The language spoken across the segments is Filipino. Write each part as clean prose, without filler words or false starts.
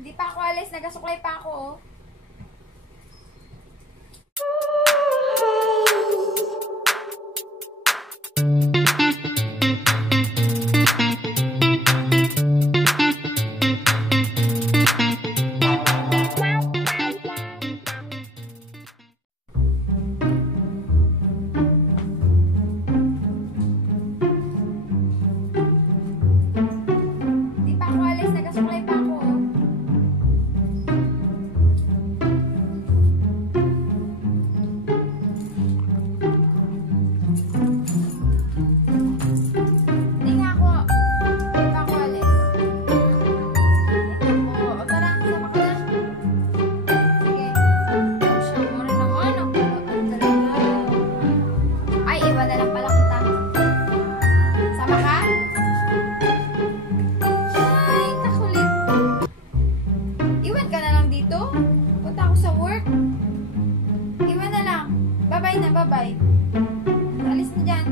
Hindi pa ako alis. Nagasuklay pa ako, oh. Bye-bye. Alis na dyan.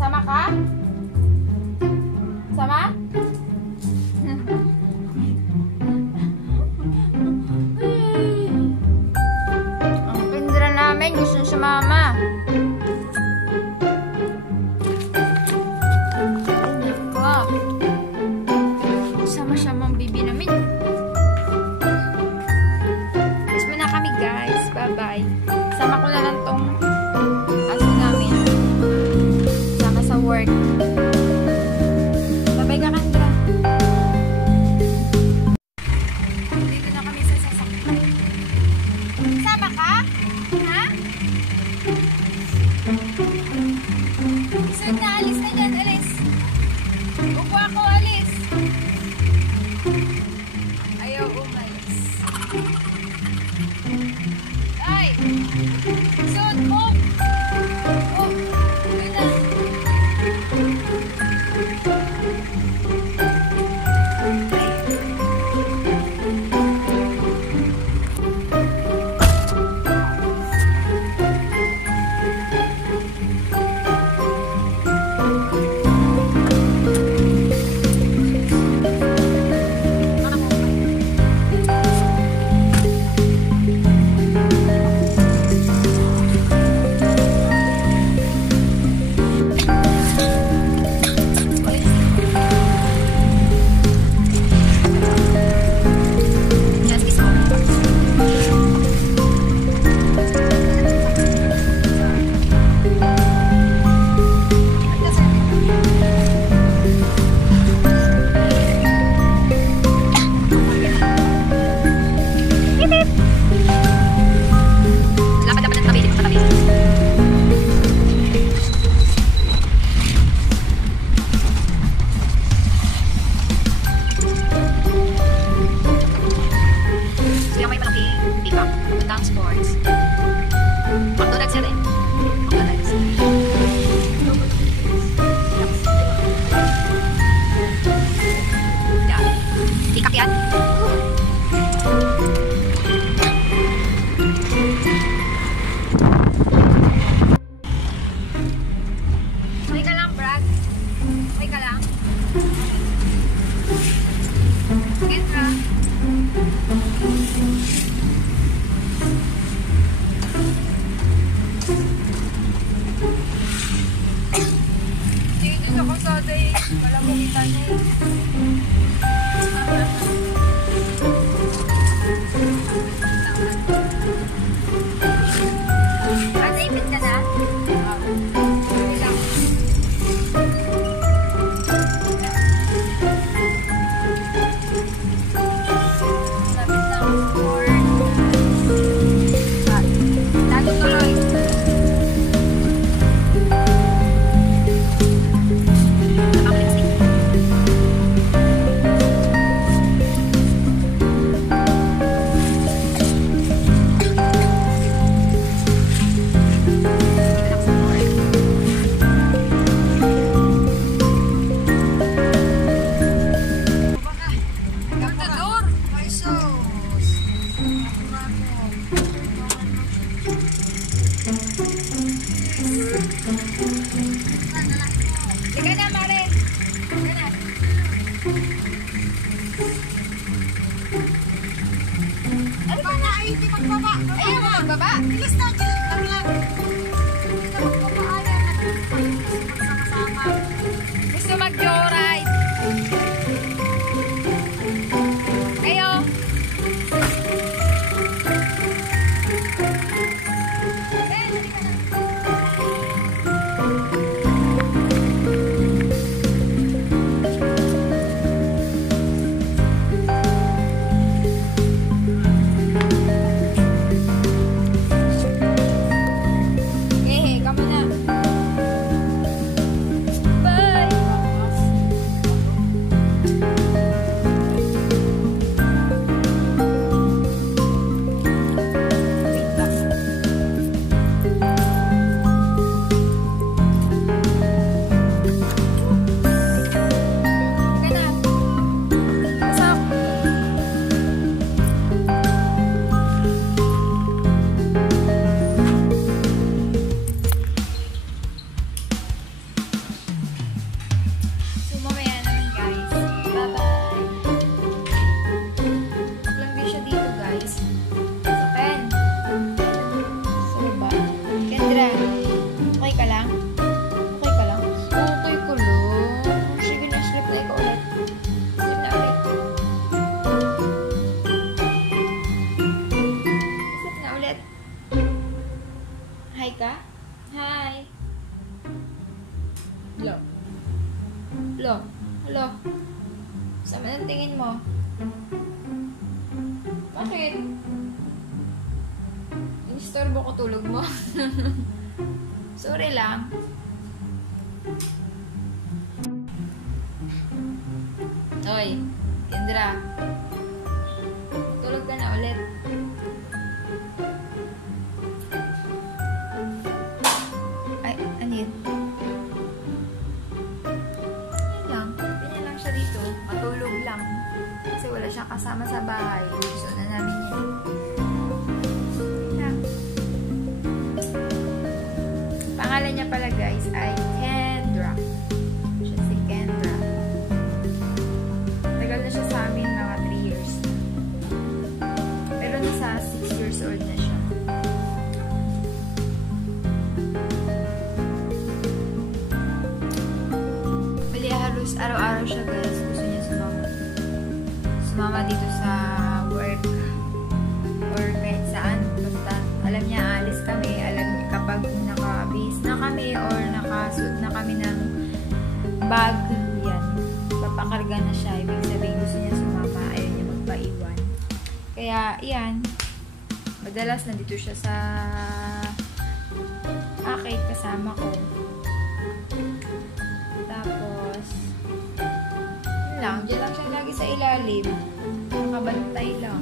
Sama ka? Sama? Ang pindra namin. Gusto niya sumama. Sama-sama ang bibi namin. Bye. Sama ko na lang tong aso namin. Sama sa work. Bye-bye ka, Kandra. Dito na kami sa sasakyan. Sama ka? Ha? Sunod na, alis na dyan. Alis. Upo ako, alis. Ayaw umalis. Ay! Sud, move! Move! Yun na. Wala mo kita niya eh. Naipit ka na? Lapit na ang score. Natutuloy. Lo. Lo. Lo. Sama ng tingin mo. Bakit? Inistorbo ko tulog mo. Sorry lang. Hoy, Kendra. Tulog ka na ulit. Ay, ano yun? Yan lang. Ganyan lang siya dito. Matulog lang. Kasi wala siyang kasama sa bahay. Gusto na namin yan. Yan. Pangalan niya pala guys ay Kendra. Siya si Kendra. Tagal na siya sa amin, mga 3 years. Pero nasa 6 years old na siya. Bali, halos araw-araw siya guys. Gusto niya sumama. Sumama dito sa work. Or kahit saan. Basta alam niya, alis kami. Alam niya kapag naka-base na kami or nakasuot na kami ng bag. Yan. Papakarga na siya. Ibig sabihin gusto niya sumama. Ayaw niya magpaiwan. Kaya, yan. Madalas nandito siya sa akin kasama ko. Tapos, yun lang. Diyan lang siya lagi sa ilalim. Nakabantay lang.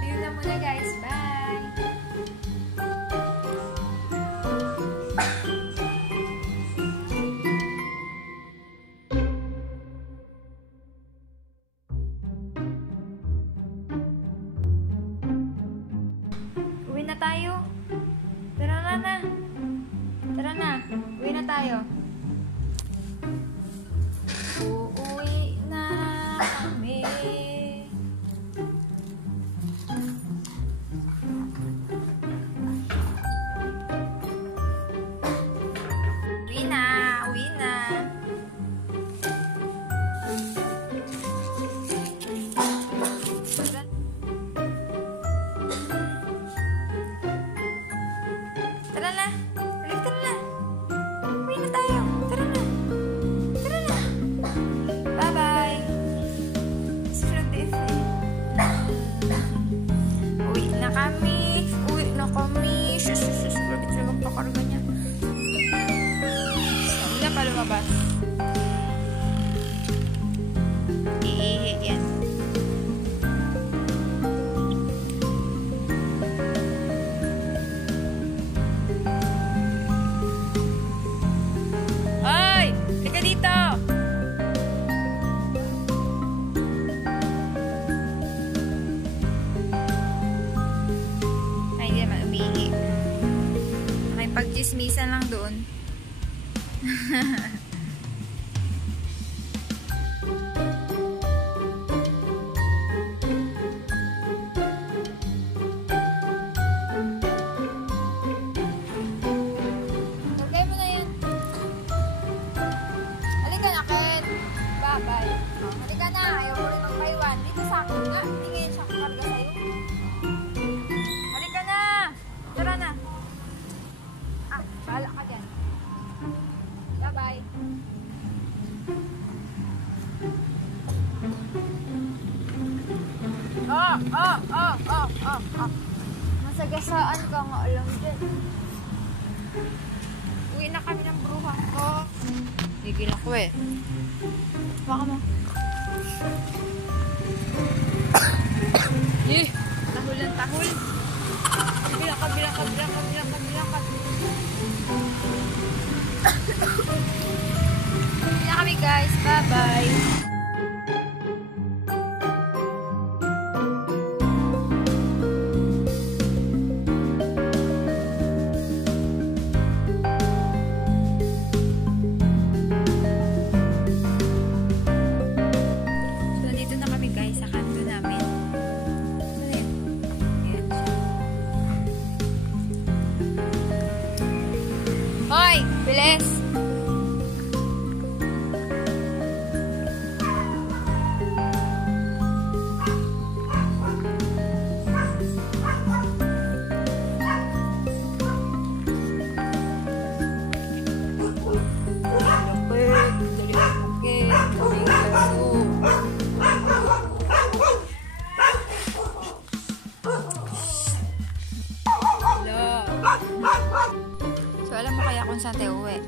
Yun lang muna guys. Bye! Uwi na tayo. Tara na. Tara na. Uwi na tayo. Uuwi na kami. Uwi na. Uwi na. Tara na. Balik, tara na. Uwi na tayo. Tara na. Tara na. Bye-bye. Susunod din. Uwi na kami. Uwi na kami. Sus. Grabe talaga pakarga niya. Sabi na pa lumabas. Yan. Hoy! Teka dito! Ay, hindi naman umihi. Nakipag-chismisan lang doon. Lagay mo na yan. Halika na, Ken. Bye-bye. Halika na. Ayaw ko rin magpaiwan. Dito sa akin nga. Hindi ngayon siya kakarga sa'yo. Halika na. Tara na. Bahala ka dyan. Bye-bye. Masagasaan ka nga alam dyan. Uwi na kami ng bruha ko. Gigil ako eh. Baka mo. Tahul ang tahul. Bilangkad. Uwi na kami guys. Bye-bye. Bilis! kung saan tayo uwi.